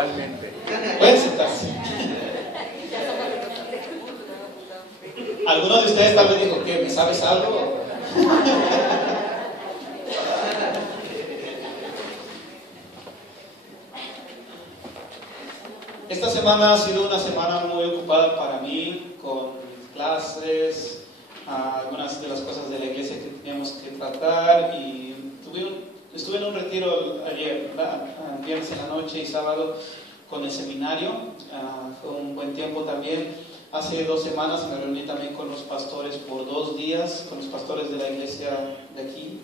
Igualmente. Pueden sentarse. ¿Alguno de ustedes tal vez dijo, ¿qué? ¿Me sabes algo? Esta semana ha sido una semana muy ocupada para mí, con clases, algunas de las cosas de la iglesia que teníamos que tratar, y estuve en un retiro ayer, ¿verdad? Viernes en la noche y sábado con el seminario. Fue un buen tiempo también. Hace 2 semanas me reuní también con los pastores por 2 días, con los pastores de la iglesia de aquí,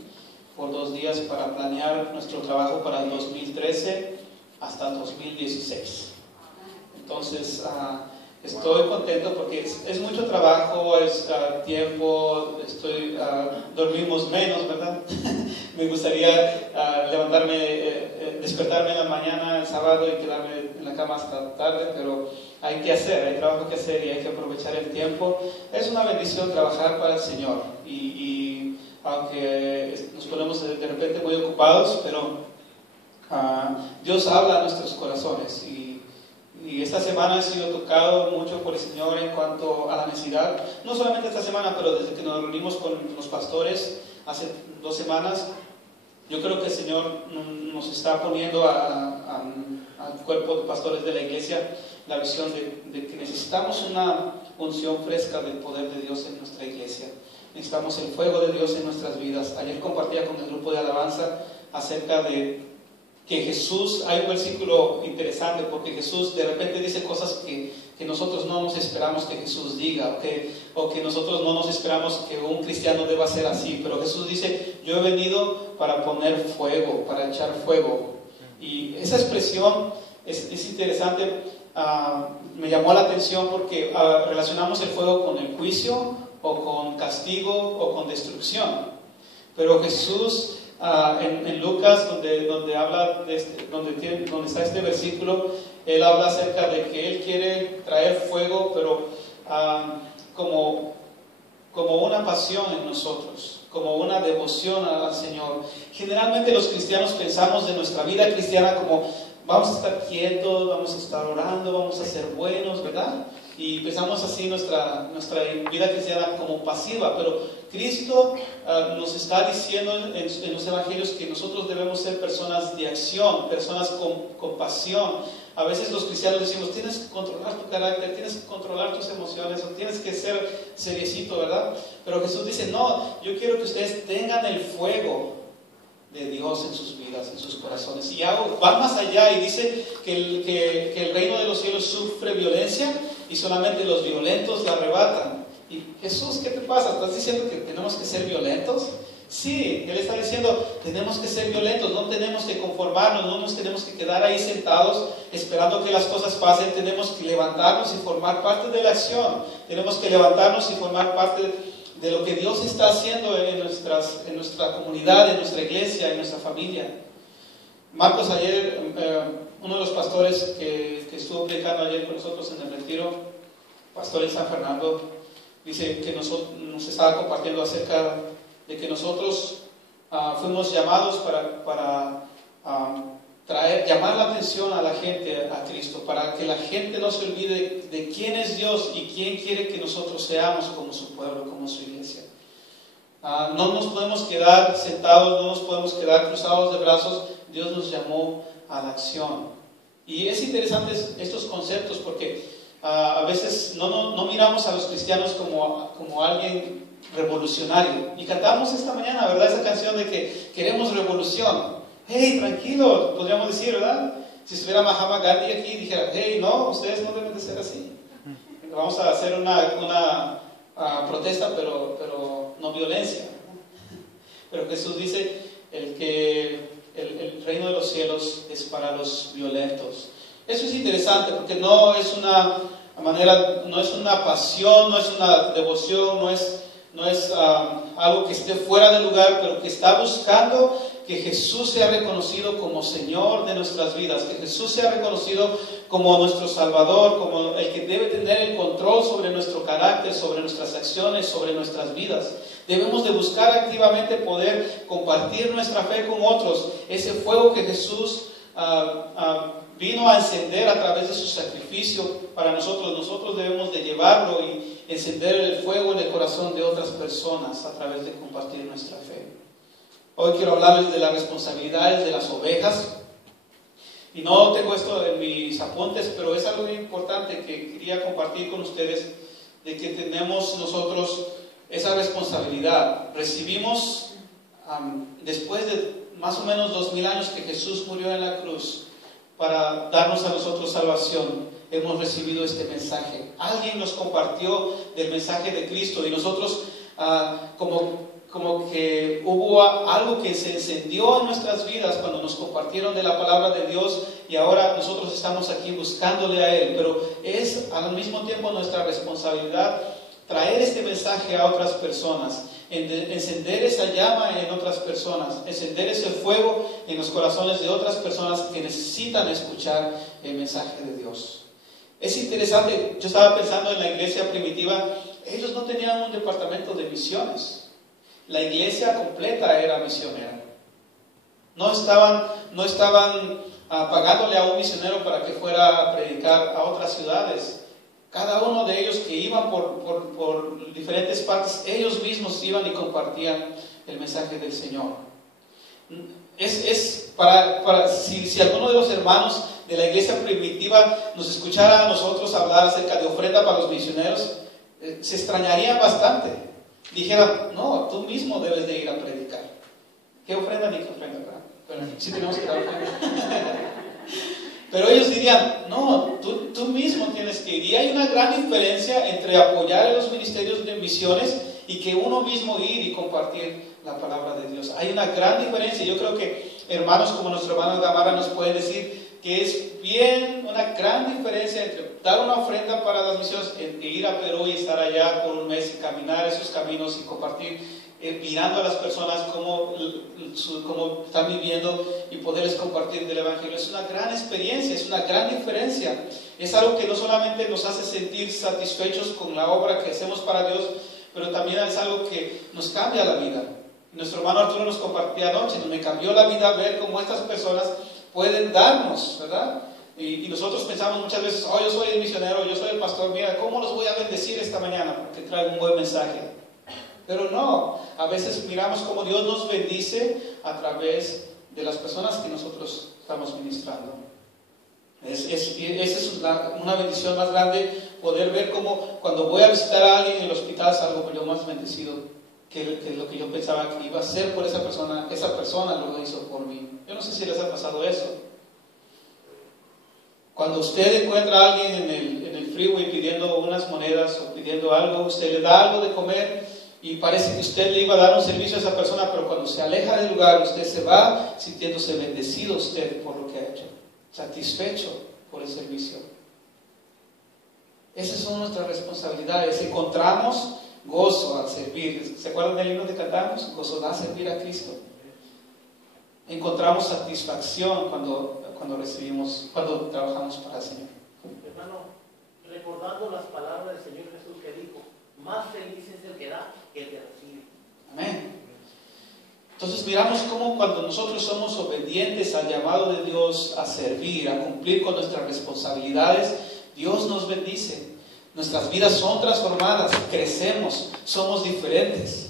por 2 días para planear nuestro trabajo para el 2013 hasta el 2016. Entonces, estoy contento porque es mucho trabajo, es tiempo, dormimos menos, ¿verdad? Me gustaría despertarme en la mañana el sábado y quedarme en la cama hasta tarde, pero hay trabajo que hacer y hay que aprovechar el tiempo. Es una bendición trabajar para el Señor y aunque nos ponemos de repente muy ocupados, pero Dios habla a nuestros corazones y esta semana he sido tocado mucho por el Señor en cuanto a la necesidad, no solamente esta semana, pero desde que nos reunimos con los pastores hace 2 semanas, yo creo que el Señor nos está poniendo al cuerpo de pastores de la iglesia la visión de que necesitamos una unción fresca del poder de Dios en nuestra iglesia. Necesitamos el fuego de Dios en nuestras vidas. Ayer compartía con el grupo de alabanza acerca de que Jesús, hay un versículo interesante porque Jesús de repente dice cosas que nosotros no nos esperamos que Jesús diga, o que nosotros no nos esperamos que un cristiano deba ser así, pero Jesús dice, yo he venido para poner fuego, para echar fuego. Y esa expresión es interesante, me llamó la atención porque relacionamos el fuego con el juicio, o con castigo, o con destrucción, pero Jesús en Lucas, donde habla donde está este versículo, él habla acerca de que él quiere traer fuego, pero como una pasión en nosotros, como una devoción al Señor. Generalmente los cristianos pensamos de nuestra vida cristiana como vamos a estar quietos, vamos a estar orando, vamos a ser buenos, ¿verdad? Y pensamos así nuestra vida cristiana como pasiva, pero Cristo nos está diciendo en los evangelios que nosotros debemos ser personas de acción, personas con pasión. A veces los cristianos decimos, tienes que controlar tu carácter, tienes que controlar tus emociones, o tienes que ser seriecito, ¿verdad? Pero Jesús dice, no, yo quiero que ustedes tengan el fuego de Dios en sus vidas, en sus corazones. Y va más allá y dice que el reino de los cielos sufre violencia y solamente los violentos la arrebatan. Y Jesús, ¿qué te pasa? ¿Estás diciendo que tenemos que ser violentos? Sí, Él está diciendo, tenemos que ser violentos, no tenemos que conformarnos, no nos tenemos que quedar ahí sentados esperando que las cosas pasen, tenemos que levantarnos y formar parte de la acción, tenemos que levantarnos y formar parte de lo que Dios está haciendo en nuestra comunidad, en nuestra iglesia, en nuestra familia. Marcos ayer, uno de los pastores que estuvo predicando ayer con nosotros en el retiro, pastor en San Fernando, dice que nos estaba compartiendo acerca de que nosotros fuimos llamados para llamar la atención a la gente a Cristo, para que la gente no se olvide de quién es Dios y quién quiere que nosotros seamos como su pueblo, como su iglesia. No nos podemos quedar sentados, no nos podemos quedar cruzados de brazos. Dios nos llamó a la acción. Y es interesante estos conceptos porque a veces no miramos a los cristianos como alguien revolucionario. Y cantamos esta mañana, ¿verdad? Esa canción de que queremos revolución. Hey, tranquilo, podríamos decir, ¿verdad? Si estuviera Mahatma Gandhi aquí y dijera, hey, no, ustedes no deben de ser así. Vamos a hacer una protesta, pero no violencia. Pero Jesús dice, el reino de los cielos es para los violentos. Eso es interesante porque no es una pasión, no es una devoción, no es algo que esté fuera de lugar, pero que está buscando que Jesús sea reconocido como Señor de nuestras vidas, que Jesús sea reconocido como nuestro Salvador, como el que debe tener el control sobre nuestro carácter, sobre nuestras acciones, sobre nuestras vidas. Debemos de buscar activamente poder compartir nuestra fe con otros, ese fuego que Jesús vino a encender a través de su sacrificio para nosotros. Nosotros debemos de llevarlo y encender el fuego en el corazón de otras personas a través de compartir nuestra fe. Hoy quiero hablarles de las responsabilidades de las ovejas. Y no tengo esto en mis apuntes, pero es algo muy importante que quería compartir con ustedes, de que tenemos nosotros esa responsabilidad. Recibimos, después de más o menos 2000 años que Jesús murió en la cruz para darnos a nosotros salvación, hemos recibido este mensaje. Alguien nos compartió del mensaje de Cristo y nosotros como que hubo algo que se encendió en nuestras vidas cuando nos compartieron de la palabra de Dios, y ahora nosotros estamos aquí buscándole a Él. Pero es al mismo tiempo nuestra responsabilidad traer este mensaje a otras personas, encender esa llama en otras personas, encender ese fuego en los corazones de otras personas que necesitan escuchar el mensaje de Dios. Es interesante, yo estaba pensando en la iglesia primitiva, ellos no tenían un departamento de misiones. La iglesia completa era misionera. No estaban pagándole a un misionero para que fuera a predicar a otras ciudades. Cada uno de ellos que iban por diferentes partes, ellos mismos iban y compartían el mensaje del Señor. Si alguno de los hermanos de la iglesia primitiva nos escuchara a nosotros hablar acerca de ofrenda para los misioneros, se extrañarían bastante. Dijeran, no, tú mismo debes de ir a predicar. ¿Qué ofrenda ni qué ofrenda? Bueno, sí tenemos que dar ofrenda. Pero ellos dirían, no, tú mismo tienes que ir. Y hay una gran diferencia entre apoyar los ministerios de misiones y que uno mismo ir y compartir la palabra de Dios. Hay una gran diferencia. Yo creo que hermanos como nuestro hermano Gamara nos puede decir que es una gran diferencia entre dar una ofrenda para las misiones e ir a Perú y estar allá por un mes y caminar esos caminos y compartir, mirando a las personas cómo están viviendo y poderles compartir del Evangelio. Es una gran experiencia, es una gran diferencia. Es algo que no solamente nos hace sentir satisfechos con la obra que hacemos para Dios, pero también es algo que nos cambia la vida. Nuestro hermano Arturo nos compartía anoche, me cambió la vida ver cómo estas personas pueden darnos, ¿verdad? Y nosotros pensamos muchas veces, yo soy el misionero, yo soy el pastor, mira, ¿cómo los voy a bendecir esta mañana? Porque traigo un buen mensaje. Pero no, a veces miramos cómo Dios nos bendice a través de las personas que nosotros estamos ministrando. Esa es una bendición más grande, poder ver cómo cuando voy a visitar a alguien en el hospital salgo yo más bendecido que lo que yo pensaba que iba a hacer por esa persona lo hizo por mí. Yo no sé si les ha pasado eso. Cuando usted encuentra a alguien en el freeway pidiendo unas monedas o pidiendo algo, usted le da algo de comer y parece que usted le iba a dar un servicio a esa persona, pero cuando se aleja del lugar, usted se va sintiéndose bendecido usted por lo que ha hecho, satisfecho por el servicio. Esas son nuestras responsabilidades. Encontramos gozo al servir. ¿Se acuerdan del himno que cantamos? Gozo da servir a Cristo. Encontramos satisfacción cuando trabajamos para el Señor. Hermano, recordando las palabras del Señor Jesús que dijo, más feliz es el que da que el que recibe. Amén. Entonces miramos cómo cuando nosotros somos obedientes al llamado de Dios a servir, a cumplir con nuestras responsabilidades, Dios nos bendice. Nuestras vidas son transformadas, crecemos, somos diferentes.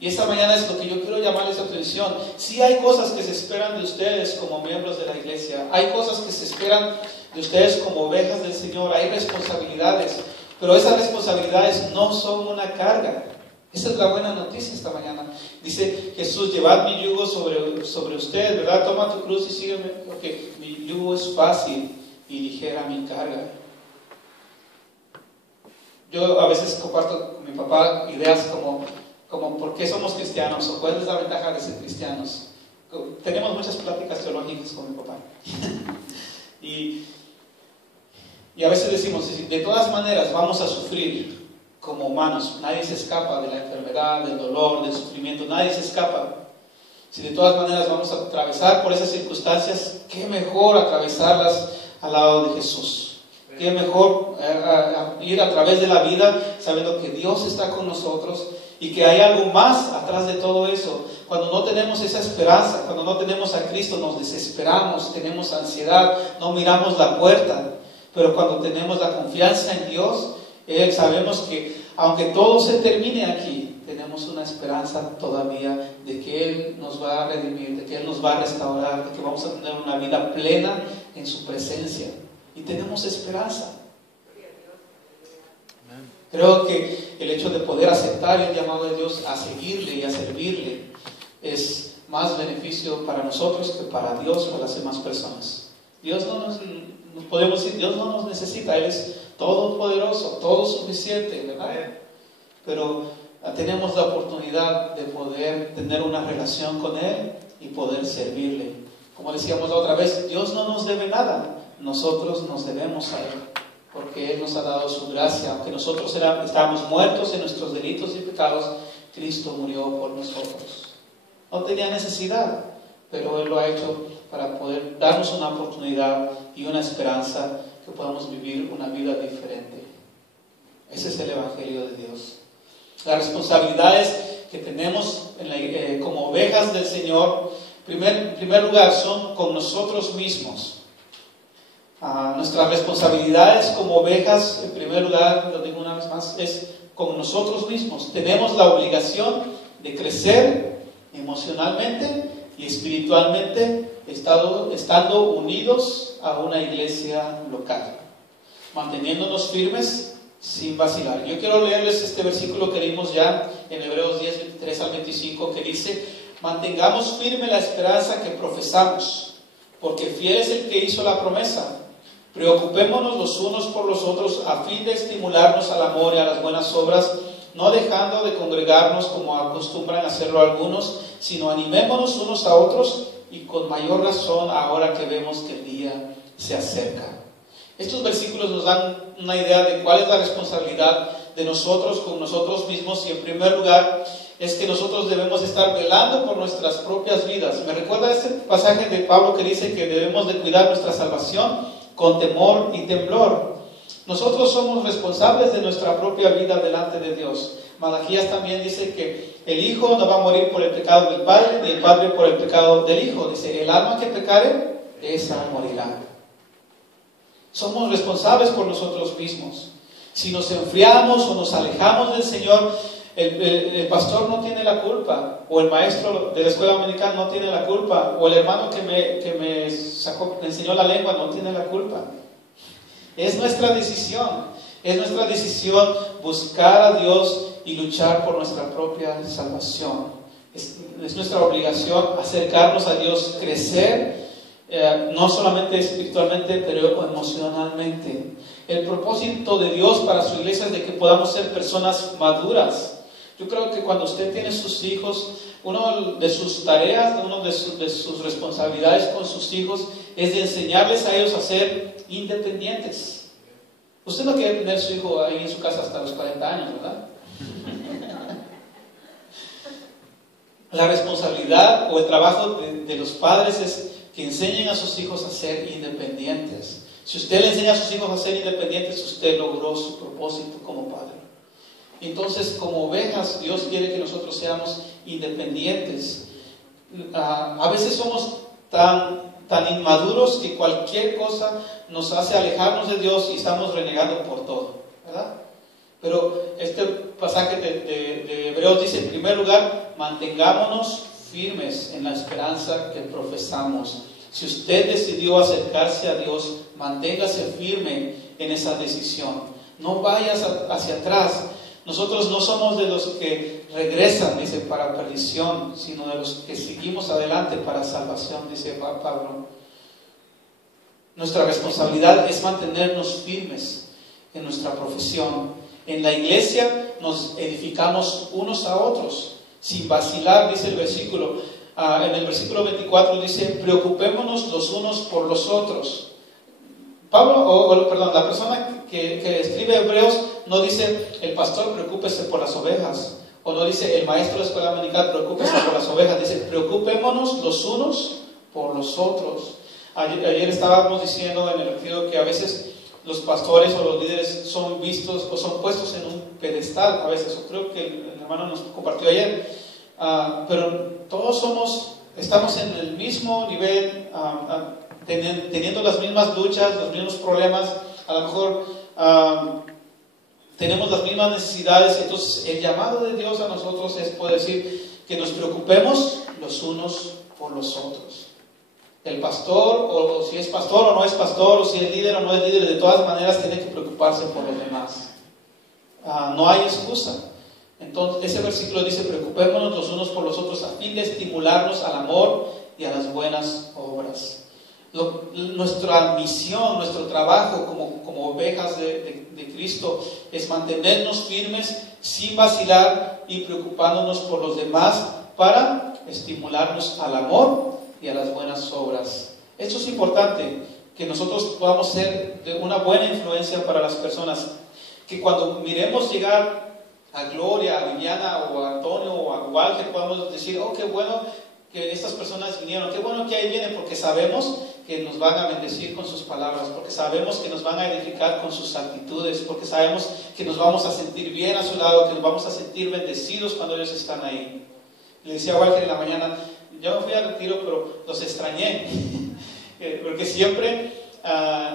Y esta mañana es lo que yo quiero llamarles la atención. Sí hay cosas que se esperan de ustedes como miembros de la iglesia. Hay cosas que se esperan de ustedes como ovejas del Señor. Hay responsabilidades. Pero esas responsabilidades no son una carga. Esa es la buena noticia esta mañana. Dice Jesús, llevad mi yugo sobre ustedes, ¿verdad? Toma tu cruz y sígueme. Porque mi yugo es fácil y ligera mi carga. Yo a veces comparto con mi papá ideas como ¿por qué somos cristianos? ¿O cuál es la ventaja de ser cristianos? Tenemos muchas pláticas teológicas con mi papá. y a veces decimos, de todas maneras vamos a sufrir como humanos. Nadie se escapa de la enfermedad, del dolor, del sufrimiento. Nadie se escapa. Si de todas maneras vamos a atravesar por esas circunstancias, qué mejor atravesarlas al lado de Jesús. Qué mejor ir a través de la vida sabiendo que Dios está con nosotros y que hay algo más atrás de todo eso. Cuando no tenemos esa esperanza, cuando no tenemos a Cristo, nos desesperamos, tenemos ansiedad, no miramos la puerta. Pero cuando tenemos la confianza en Dios, sabemos que aunque todo se termine aquí, tenemos una esperanza todavía de que Él nos va a redimir, de que Él nos va a restaurar, de que vamos a tener una vida plena en su presencia. Y tenemos esperanza. Creo que el hecho de poder aceptar el llamado de Dios a seguirle y a servirle es más beneficio para nosotros que para Dios o las demás personas. Dios no nos podemos decir, Dios no nos necesita, Él es todopoderoso, todo suficiente, ¿verdad? Pero tenemos la oportunidad de poder tener una relación con Él y poder servirle. Como decíamos la otra vez, Dios no nos debe nada, nosotros nos debemos a Él, porque Él nos ha dado su gracia. Aunque nosotros estábamos muertos en nuestros delitos y pecados, Cristo murió por nosotros. No tenía necesidad, pero Él lo ha hecho para poder darnos una oportunidad y una esperanza que podamos vivir una vida diferente. Ese es el Evangelio de Dios. Las responsabilidades que tenemos como ovejas del Señor, en primer lugar, son con nosotros mismos. Nuestras responsabilidades como ovejas, en primer lugar, lo digo una vez más, es con nosotros mismos. Tenemos la obligación de crecer emocionalmente y espiritualmente, estando unidos a una iglesia local, manteniéndonos firmes sin vacilar. Yo quiero leerles este versículo que leímos ya en Hebreos 10, 23 al 25, que dice: mantengamos firme la esperanza que profesamos, porque fiel es el que hizo la promesa. Preocupémonos los unos por los otros a fin de estimularnos al amor y a las buenas obras, no dejando de congregarnos como acostumbran hacerlo algunos, sino animémonos unos a otros, y con mayor razón ahora que vemos que el día se acerca. Estos versículos nos dan una idea de cuál es la responsabilidad de nosotros con nosotros mismos, y en primer lugar es que nosotros debemos estar velando por nuestras propias vidas. Me recuerda este pasaje de Pablo que dice que debemos de cuidar nuestra salvación con temor y temblor. Nosotros somos responsables de nuestra propia vida delante de Dios. Malaquías también dice que el Hijo no va a morir por el pecado del Padre, ni el Padre por el pecado del Hijo. Dice, el alma que pecare, esa morirá. Somos responsables por nosotros mismos. Si nos enfriamos o nos alejamos del Señor, el pastor no tiene la culpa, o el maestro de la escuela dominical no tiene la culpa, o el hermano que me enseñó la lengua no tiene la culpa. Es nuestra decisión buscar a Dios y luchar por nuestra propia salvación. Es nuestra obligación acercarnos a Dios, crecer, no solamente espiritualmente, pero emocionalmente. El propósito de Dios para su iglesia es de que podamos ser personas maduras. Yo creo que cuando usted tiene sus hijos, una de sus tareas, una de sus responsabilidades con sus hijos es de enseñarles a ellos a ser independientes. Usted no quiere tener su hijo ahí en su casa hasta los 40 años, ¿verdad? La responsabilidad o el trabajo de los padres es que enseñen a sus hijos a ser independientes. Si usted le enseña a sus hijos a ser independientes, usted logró su propósito como padre. Entonces, como ovejas, Dios quiere que nosotros seamos independientes. A veces somos tan inmaduros que cualquier cosa nos hace alejarnos de Dios y estamos renegando por todo, ¿verdad? Pero este pasaje de Hebreos dice, en primer lugar, mantengámonos firmes en la esperanza que profesamos. Si usted decidió acercarse a Dios, manténgase firme en esa decisión. No vayas hacia atrás. Nosotros no somos de los que regresan, dice, para perdición, sino de los que seguimos adelante para salvación, dice Pablo. Nuestra responsabilidad es mantenernos firmes en nuestra profesión. En la iglesia nos edificamos unos a otros, sin vacilar, dice el versículo. En el versículo 24 dice, preocupémonos los unos por los otros. La persona que escribe Hebreos no dice, el pastor preocúpese por las ovejas, o no dice, el maestro de la escuela dominical preocúpese por las ovejas. Dice, preocupémonos los unos por los otros. Ayer estábamos diciendo en el retiro que a veces los pastores o los líderes son vistos o son puestos en un pedestal, a veces, o creo que el hermano nos compartió ayer, pero todos estamos en el mismo nivel, teniendo las mismas luchas, los mismos problemas, a lo mejor tenemos las mismas necesidades. Entonces el llamado de Dios a nosotros es poder decir que nos preocupemos los unos por los otros. El pastor, o si es pastor o no es pastor, o si es líder o no es líder, de todas maneras tiene que preocuparse por los demás. No hay excusa. Entonces ese versículo dice: preocupémonos los unos por los otros a fin de estimularnos al amor y a las buenas obras. Nuestra misión, nuestro trabajo como ovejas de Cristo es mantenernos firmes sin vacilar y preocupándonos por los demás para estimularnos al amor y a las buenas obras. Esto es importante, que nosotros podamos ser de una buena influencia para las personas, que cuando miremos llegar a Gloria, a Viviana o a Antonio o a Walter, podamos decir: oh, qué bueno que estas personas vinieron, qué bueno que ahí vienen, porque sabemos que nos van a bendecir con sus palabras, porque sabemos que nos van a edificar con sus actitudes, porque sabemos que nos vamos a sentir bien a su lado, que nos vamos a sentir bendecidos cuando ellos están ahí. Le decía a Walter en la mañana: yo me fui al retiro, pero los extrañé, porque siempre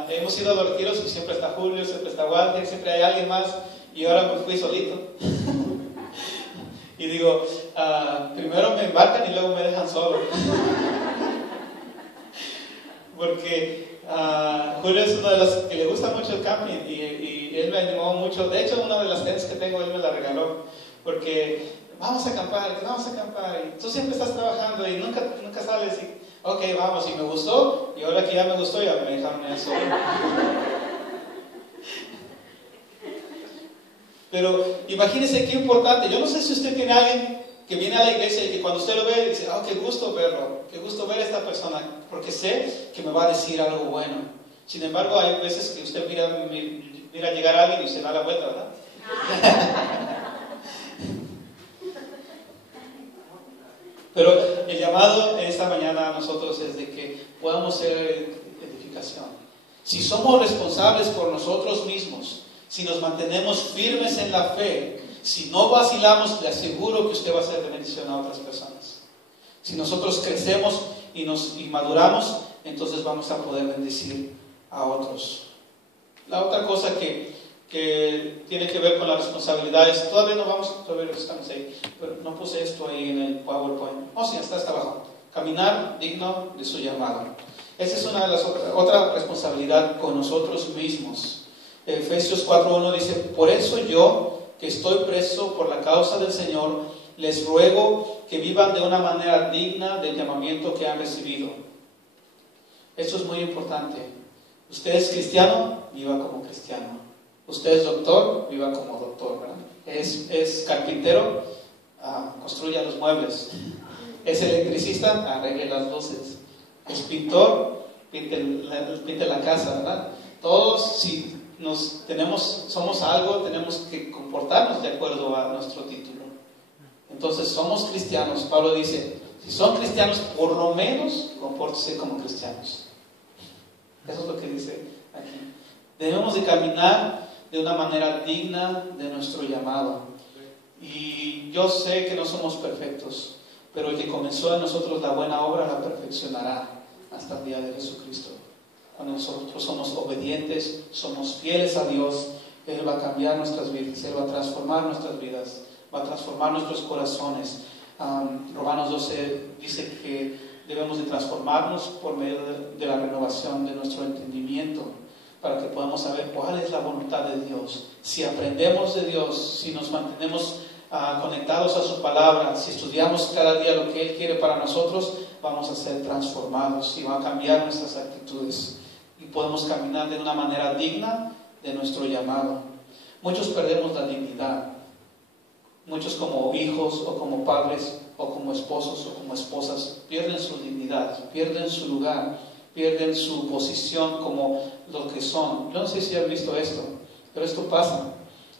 hemos ido a los retiros y siempre está Julio, siempre está Walter, siempre hay alguien más, y ahora me fui solito. Y digo, primero me embarcan y luego me dejan solo. Porque Julio es uno de los que le gusta mucho el camping, y él me animó mucho. De hecho, una de las tents que tengo, él me la regaló, porque vamos a acampar, y tú siempre estás trabajando y nunca sales, y ok, vamos, y me gustó, y ahora que ya me gustó, ya me dejaron en solo. Pero imagínense qué importante. Yo no sé si usted tiene a alguien que viene a la iglesia y que cuando usted lo ve dice: oh, qué gusto verlo, qué gusto ver a esta persona, porque sé que me va a decir algo bueno. Sin embargo, hay veces que usted mira llegar a alguien y se da la vuelta, ¿verdad? Pero el llamado esta mañana a nosotros es de que podamos ser edificación. Si somos responsables por nosotros mismos, si nos mantenemos firmes en la fe, si no vacilamos, le aseguro que usted va a ser de bendición a otras personas. Si nosotros crecemos y maduramos, entonces vamos a poder bendecir a otros. La otra cosa que tiene que ver con las responsabilidades, todavía estamos ahí, pero no puse esto ahí en el PowerPoint. Oh, sí, está abajo. Caminar digno de su llamado. Esa es una de las otra responsabilidad con nosotros mismos. Efesios 4:1 dice: por eso yo, que estoy preso por la causa del Señor, les ruego que vivan de una manera digna del llamamiento que han recibido. Esto es muy importante. Usted es cristiano, viva como cristiano. Usted es doctor, viva como doctor, ¿verdad? Es carpintero, construya los muebles. Es electricista, arregle las luces. Es pintor, pinte la casa, ¿verdad? Todos, si somos algo, tenemos que comportarnos de acuerdo a nuestro título. Entonces somos cristianos. Pablo dice: si son cristianos, por lo menos compórtense como cristianos. Eso es lo que dice aquí. Debemos de caminar de una manera digna de nuestro llamado. Y yo sé que no somos perfectos, pero el que comenzó en nosotros la buena obra la perfeccionará hasta el día de Jesucristo. Cuando nosotros somos obedientes, somos fieles a Dios, Él va a cambiar nuestras vidas, Él va a transformar nuestras vidas, va a transformar nuestros corazones. Romanos 12 dice que debemos de transformarnos por medio de la renovación de nuestro entendimiento, para que podamos saber cuál es la voluntad de Dios. Si aprendemos de Dios, si nos mantenemos conectados a su palabra, si estudiamos cada día lo que Él quiere para nosotros, vamos a ser transformados y va a cambiar nuestras actitudes. Y podemos caminar de una manera digna de nuestro llamado. Muchos perdemos la dignidad. Muchos, como hijos o como padres o como esposos o como esposas, pierden su dignidad, pierden su lugar, pierden su posición como lo que son. Yo no sé si han visto esto, pero esto pasa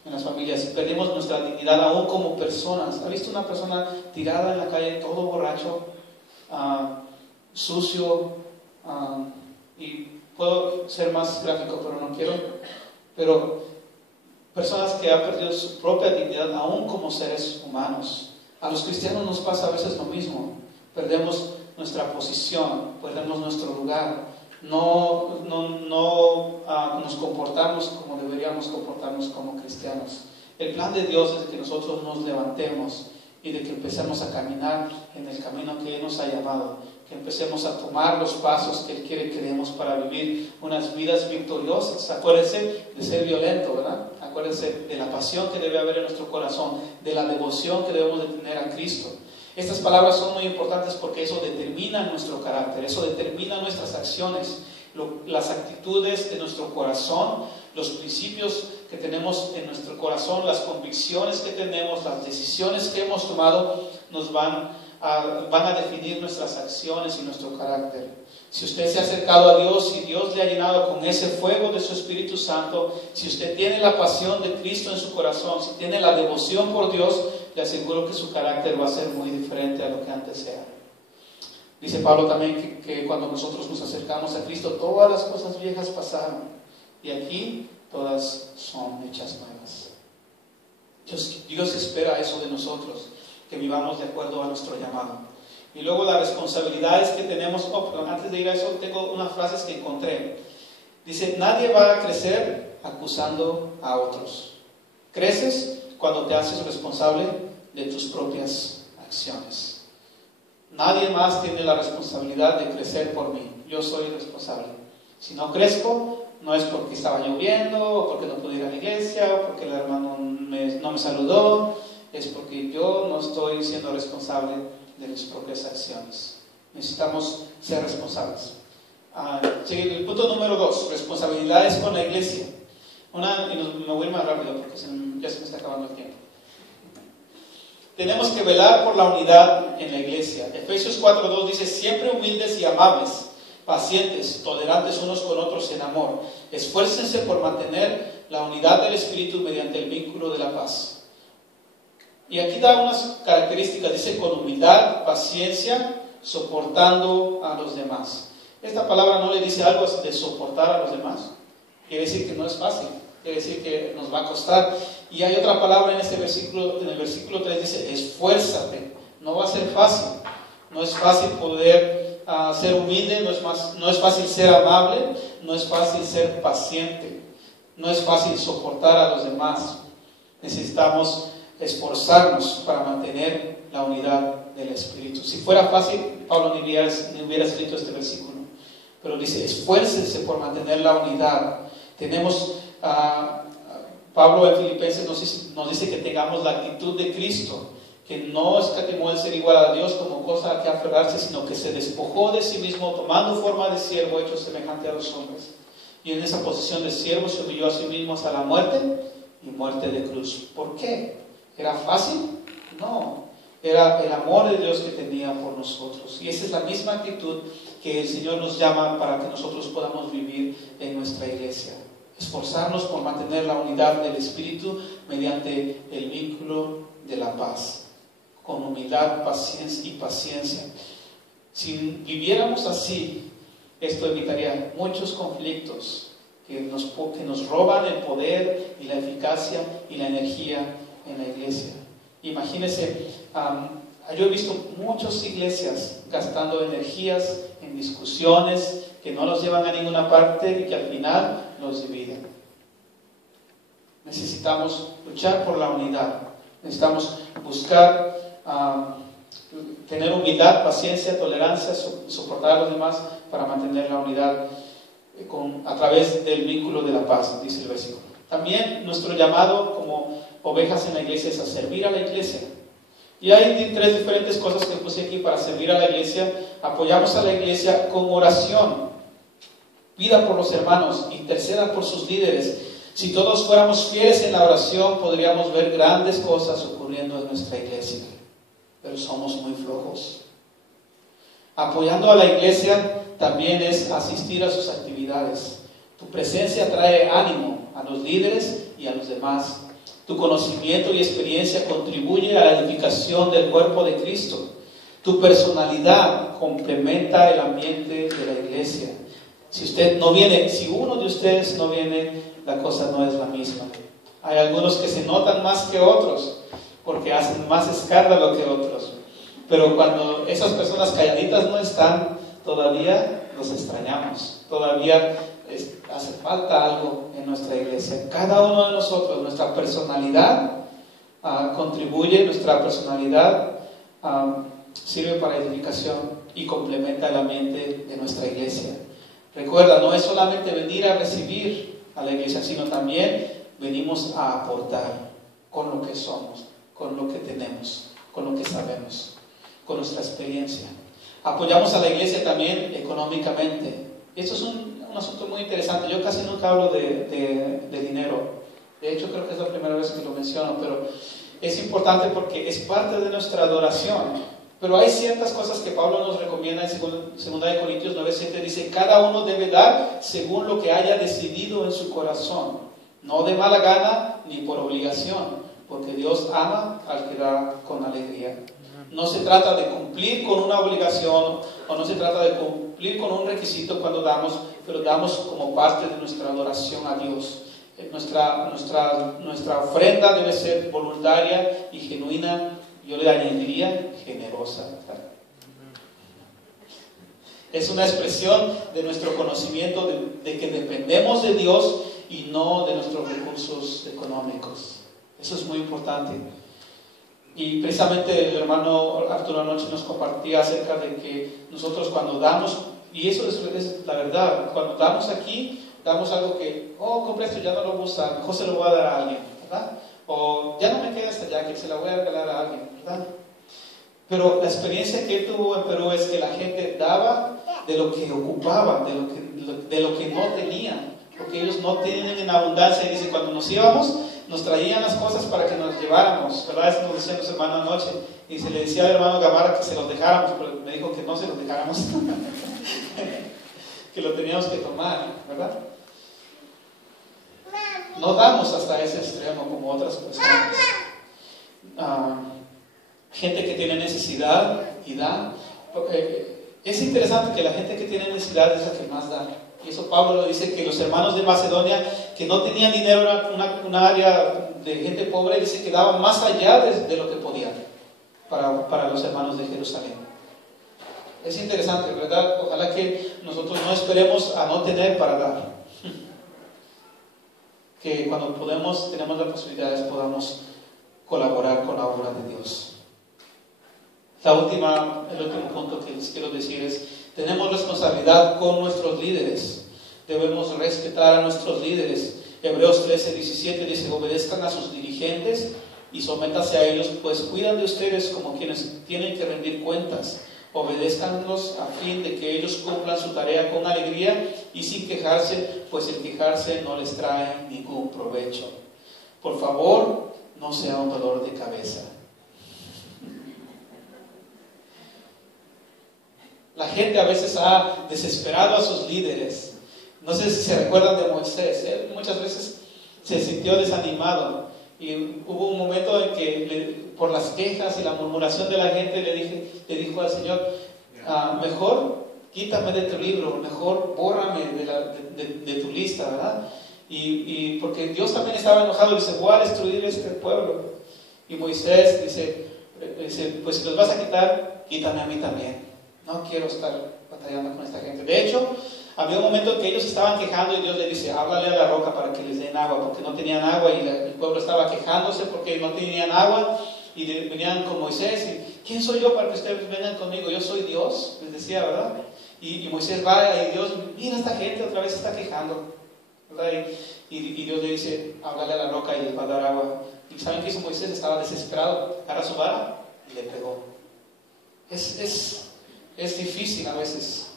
en las familias. Perdemos nuestra dignidad aún como personas. ¿Ha visto una persona tirada en la calle, todo borracho, sucio? Y puedo ser más gráfico, pero no quiero. Pero personas que han perdido su propia dignidad aún como seres humanos. A los cristianos nos pasa a veces lo mismo. Perdemos nuestra posición, perdemos nuestro lugar. No nos comportamos como deberíamos comportarnos como cristianos. El plan de Dios es que nosotros nos levantemos y de que empecemos a caminar en el camino que Él nos ha llamado, que empecemos a tomar los pasos que Él quiere que demos para vivir unas vidas victoriosas. Acuérdense de ser violento, ¿verdad? Acuérdense de la pasión que debe haber en nuestro corazón, de la devoción que debemos de tener a Cristo. Estas palabras son muy importantes porque eso determina nuestro carácter, eso determina nuestras acciones, las actitudes de nuestro corazón, los principios que tenemos en nuestro corazón, las convicciones que tenemos, las decisiones que hemos tomado, nos van a definir nuestras acciones y nuestro carácter. Si usted se ha acercado a Dios, si Dios le ha llenado con ese fuego de su Espíritu Santo, si usted tiene la pasión de Cristo en su corazón, si tiene la devoción por Dios, le aseguro que su carácter va a ser muy diferente a lo que antes era. Dice Pablo también que cuando nosotros nos acercamos a Cristo, todas las cosas viejas pasaron y aquí todas son hechas nuevas. Dios espera eso de nosotros, que vivamos de acuerdo a nuestro llamado. Y luego las responsabilidades que tenemos. Antes de ir a eso, tengo unas frases que encontré. Dice: nadie va a crecer acusando a otros. Creces cuando te haces responsable de tus propias acciones. Nadie más tiene la responsabilidad de crecer por mí. Yo soy responsable. Si no crezco, no es porque estaba lloviendo, o porque no pude ir a la iglesia, o porque el hermano no me saludó. Es porque yo no estoy siendo responsable de mis propias acciones. Necesitamos ser responsables. El punto número 2, responsabilidades con la iglesia. Me voy a ir más rápido porque ya se me está acabando el tiempo. Tenemos que velar por la unidad en la iglesia. Efesios 4:2 dice: siempre humildes y amables, pacientes, tolerantes unos con otros en amor. Esfuércense por mantener la unidad del Espíritu mediante el vínculo de la paz. Y aquí da unas características. Dice: con humildad, paciencia, soportando a los demás. Esta palabra no le dice algo de soportar a los demás. Quiere decir que no es fácil. Quiere decir que nos va a costar. Y hay otra palabra en este versículo, en el versículo 3 dice: esfuérzate. No va a ser fácil. No es fácil poder ser humilde, no es fácil ser amable, no es fácil ser paciente, no es fácil soportar a los demás. Necesitamos esforzarnos para mantener la unidad del Espíritu. Si fuera fácil, Pablo ni hubiera escrito este versículo. Pero dice: esfuércense por mantener la unidad. Pablo en Filipenses nos dice que tengamos la actitud de Cristo, que no escatimó el ser igual a Dios como cosa a que aferrarse, sino que se despojó de sí mismo, tomando forma de siervo, hecho semejante a los hombres. Y en esa posición de siervo se humilló a sí mismo hasta la muerte, y muerte de cruz. ¿Por qué? ¿Era fácil? No. Era el amor de Dios que tenía por nosotros. Y esa es la misma actitud que el Señor nos llama para que nosotros podamos vivir en nuestra iglesia. Esforzarnos por mantener la unidad del Espíritu mediante el vínculo de la paz, con humildad, paciencia y paciencia. Si viviéramos así, esto evitaría muchos conflictos que nos roban el poder y la eficacia y la energía en la iglesia. Imagínense, yo he visto muchas iglesias gastando energías en discusiones que no los llevan a ninguna parte y que al final los dividen. Necesitamos luchar por la unidad. Necesitamos buscar tener humildad, paciencia, tolerancia, soportar a los demás para mantener la unidad a través del vínculo de la paz, dice el versículo. También nuestro llamado como ovejas en la iglesia es a servir a la iglesia. Y hay 3 diferentes cosas que puse aquí para servir a la iglesia. Apoyamos a la iglesia con oración. Pida por los hermanos, interceda por sus líderes. Si todos fuéramos fieles en la oración, podríamos ver grandes cosas ocurriendo en nuestra iglesia. Pero somos muy flojos. Apoyando a la iglesia también es asistir a sus actividades. Tu presencia trae ánimo a los líderes y a los demás. Tu conocimiento y experiencia contribuye a la edificación del cuerpo de Cristo. Tu personalidad complementa el ambiente de la iglesia. Si uno de ustedes no viene, la cosa no es la misma. Hay algunos que se notan más que otros. porque hacen más escándalo que otros. Pero cuando esas personas calladitas no están, todavía los extrañamos, todavía hace falta algo en nuestra iglesia. Cada uno de nosotros, nuestra personalidad contribuye, nuestra personalidad sirve para edificación y complementa el ambiente de nuestra iglesia. Recuerda, no es solamente venir a recibir a la iglesia, sino también venimos a aportar con lo que somos, con lo que tenemos, con lo que sabemos, con nuestra experiencia. Apoyamos a la iglesia también económicamente. Esto es un asunto muy interesante. Yo casi nunca hablo de dinero. De hecho, creo que es la primera vez que lo menciono, pero es importante porque es parte de nuestra adoración. Pero hay ciertas cosas que Pablo nos recomienda en 2 Corintios 9:7. Dice, cada uno debe dar según lo que haya decidido en su corazón, no de mala gana ni por obligación, porque Dios ama al que da con alegría. No se trata de cumplir con una obligación o no se trata de cumplir con un requisito cuando damos, pero damos como parte de nuestra adoración a Dios. Nuestra ofrenda debe ser voluntaria y genuina, yo le añadiría generosa. Es una expresión de nuestro conocimiento de que dependemos de Dios y no de nuestros recursos económicos. Eso es muy importante. Y precisamente el hermano Arturo anoche nos compartía acerca de que nosotros cuando damos, y eso es la verdad, cuando damos aquí, damos algo que, compré esto, ya no lo voy a usar, mejor se lo voy a dar a alguien, ¿verdad? O ya no me queda esta jacket, se la voy a regalar a alguien, ¿verdad? Pero la experiencia que él tuvo en Perú es que la gente daba de lo que ocupaba, de lo que no tenía, porque ellos no tienen en abundancia. Y dice, cuando nos íbamos, nos traían las cosas para que nos lleváramos, ¿verdad? Eso nos decían los hermanos anoche. Y se le decía al hermano Gamara que se los dejáramos, pero me dijo que no se los dejáramos, que lo teníamos que tomar, ¿verdad? No damos hasta ese extremo como otras personas. Gente que tiene necesidad y da. Es interesante que la gente que tiene necesidad es la que más da. Y eso Pablo lo dice, que los hermanos de Macedonia, que no tenían dinero, una área de gente pobre, dice que daban más allá de lo que podían para los hermanos de Jerusalén. Es interesante, ¿verdad? Ojalá que nosotros no esperemos a no tener para dar. Que cuando tenemos las posibilidades, podamos colaborar con la obra de Dios. El último punto que les quiero decir es, tenemos responsabilidad con nuestros líderes. Debemos respetar a nuestros líderes. Hebreos 13:17 dice, obedezcan a sus dirigentes y sométanse a ellos, pues cuidan de ustedes como quienes tienen que rendir cuentas. Obedézcanlos a fin de que ellos cumplan su tarea con alegría y sin quejarse, pues el quejarse no les trae ningún provecho. Por favor, no sea un dolor de cabeza. La gente a veces ha desesperado a sus líderes. No sé si se recuerdan de Moisés. Él muchas veces se sintió desanimado. Y hubo un momento en que por las quejas y la murmuración de la gente le dijo al Señor, mejor quítame de tu libro, mejor bórrame de tu lista, ¿verdad? Y porque Dios también estaba enojado, dice, voy a destruir este pueblo. Y Moisés dice, pues si los vas a quitar, quítame a mí también. No quiero estar batallando con esta gente. De hecho, había un momento en que ellos estaban quejando y Dios le dice, háblale a la roca para que les den agua, porque no tenían agua y el pueblo estaba quejándose porque no tenían agua y venían con Moisés y, ¿quién soy yo para que ustedes vengan conmigo? Yo soy Dios, les decía, ¿verdad? Y Moisés va y Dios, mira, esta gente otra vez está quejando, ¿verdad? Y Dios le dice, háblale a la roca y les va a dar agua. ¿Y saben qué hizo Moisés? Estaba desesperado, agarra su vara y le pegó. Es difícil a veces.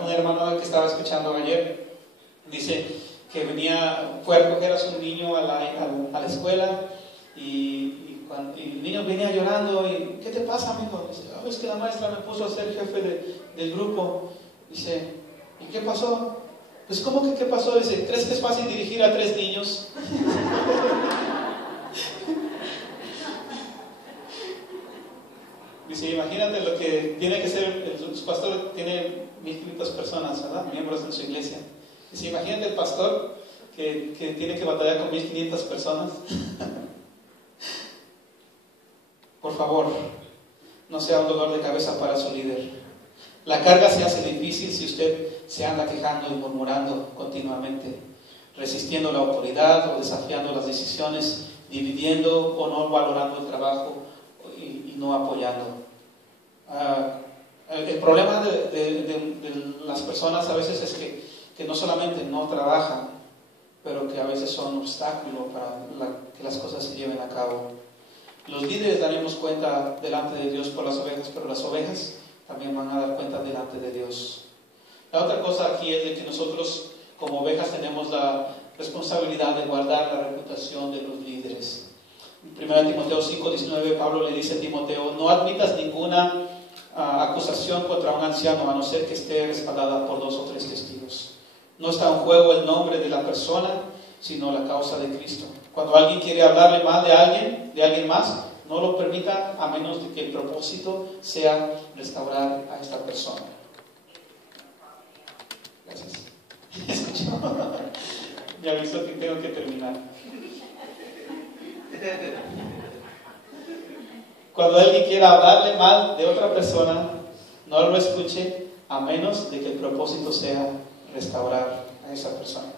Un hermano que estaba escuchando ayer dice que fue a recoger a su niño a la escuela y el niño venía llorando y ¿qué te pasa, amigo? Dice, es que la maestra me puso a ser jefe del grupo. Dice, ¿y qué pasó? Pues ¿cómo que qué pasó? Dice, ¿crees que es fácil dirigir a 3 niños? Dice, imagínate lo que tiene que ser, su pastor tiene 1,500 personas, ¿verdad? Miembros de su iglesia. Dice, imagínate el pastor que tiene que batallar con 1,500 personas. por favor, no sea un dolor de cabeza para su líder. La carga se hace difícil si usted se anda quejando y murmurando continuamente, resistiendo la autoridad o desafiando las decisiones, dividiendo o no valorando el trabajo y no apoyando. El problema de las personas a veces es que no solamente no trabajan, pero que a veces son un obstáculo para que las cosas se lleven a cabo. Los líderes daremos cuenta delante de Dios por las ovejas, pero las ovejas también van a dar cuenta delante de Dios. La otra cosa aquí es de que nosotros como ovejas tenemos la responsabilidad de guardar la reputación de los líderes. En 1 Timoteo 5:19 Pablo le dice a Timoteo: no admitas ninguna acusación contra un anciano a no ser que esté respaldada por 2 o 3 testigos. No está en juego el nombre de la persona, sino la causa de Cristo. Cuando alguien quiere hablarle mal de alguien más, no lo permita a menos de que el propósito sea restaurar a esta persona. Gracias. ¿Escuchó? Ya aviso que tengo que terminar. Cuando alguien quiera hablarle mal de otra persona, no lo escuche a menos de que el propósito sea restaurar a esa persona.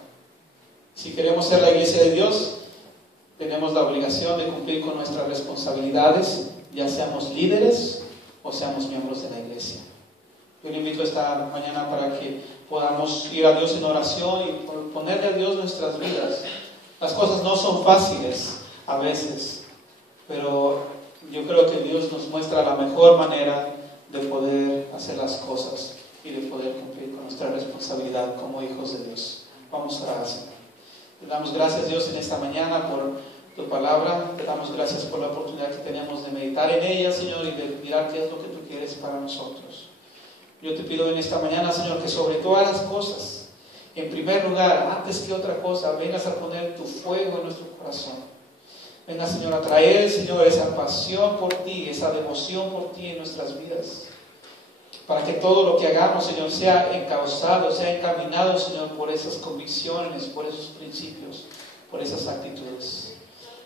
Si queremos ser la iglesia de Dios, tenemos la obligación de cumplir con nuestras responsabilidades, ya seamos líderes o seamos miembros de la iglesia. Yo le invito esta mañana para que podamos ir a Dios en oración y ponerle a Dios nuestras vidas. Las cosas no son fáciles a veces, pero yo creo que Dios nos muestra la mejor manera de poder hacer las cosas y de poder cumplir con nuestra responsabilidad como hijos de Dios. Vamos a orar, Señor. Te damos gracias, Dios, en esta mañana por tu palabra. Te damos gracias por la oportunidad que tenemos de meditar en ella, Señor, y de mirar qué es lo que tú quieres para nosotros. Yo te pido en esta mañana, Señor, que sobre todas las cosas, en primer lugar, antes que otra cosa, vengas a poner tu fuego en nuestro corazón. Venga, Señor, a traer, Señor, esa pasión por ti, esa devoción por ti en nuestras vidas. Para que todo lo que hagamos, Señor, sea encauzado, sea encaminado, Señor, por esas convicciones, por esos principios, por esas actitudes.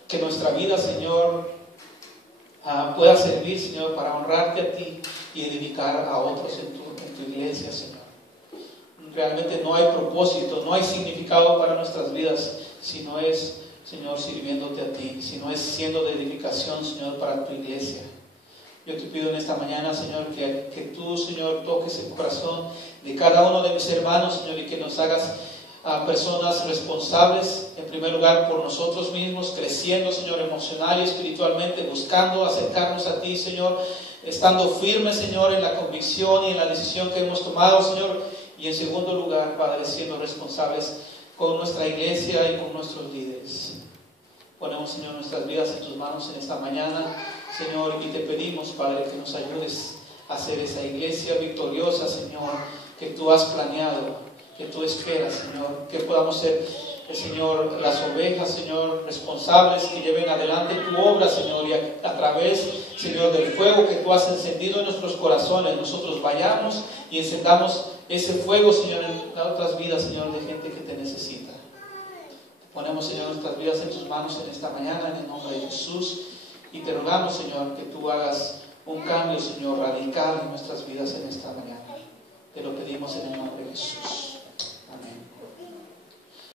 Que nuestra vida, Señor, pueda servir, Señor, para honrarte a ti y edificar a otros en tu iglesia, Señor. Realmente no hay propósito, no hay significado para nuestras vidas si no es, Señor, sirviéndote a ti, si no es siendo de edificación, Señor, para tu iglesia. Yo te pido en esta mañana, Señor, que tú, Señor, toques el corazón de cada uno de mis hermanos, Señor, y que nos hagas personas responsables, en primer lugar, por nosotros mismos, creciendo, Señor, emocional y espiritualmente, buscando acercarnos a ti, Señor, estando firmes, Señor, en la convicción y en la decisión que hemos tomado, Señor, y en segundo lugar, Padre, siendo responsables con nuestra iglesia y con nuestros líderes. Ponemos, Señor, nuestras vidas en tus manos en esta mañana, Señor, y te pedimos, Padre, que nos ayudes a hacer esa iglesia victoriosa, Señor, que tú has planeado, que tú esperas, Señor, que podamos ser, Señor, las ovejas, Señor, responsables que lleven adelante tu obra, Señor, y a través, Señor, del fuego que tú has encendido en nuestros corazones, nosotros vayamos y encendamos ese fuego, Señor, en otras vidas, Señor, de gente que te necesita. Ponemos, Señor, nuestras vidas en tus manos en esta mañana, en el nombre de Jesús, y te rogamos, Señor, que tú hagas un cambio, Señor, radical en nuestras vidas en esta mañana. Te lo pedimos en el nombre de Jesús.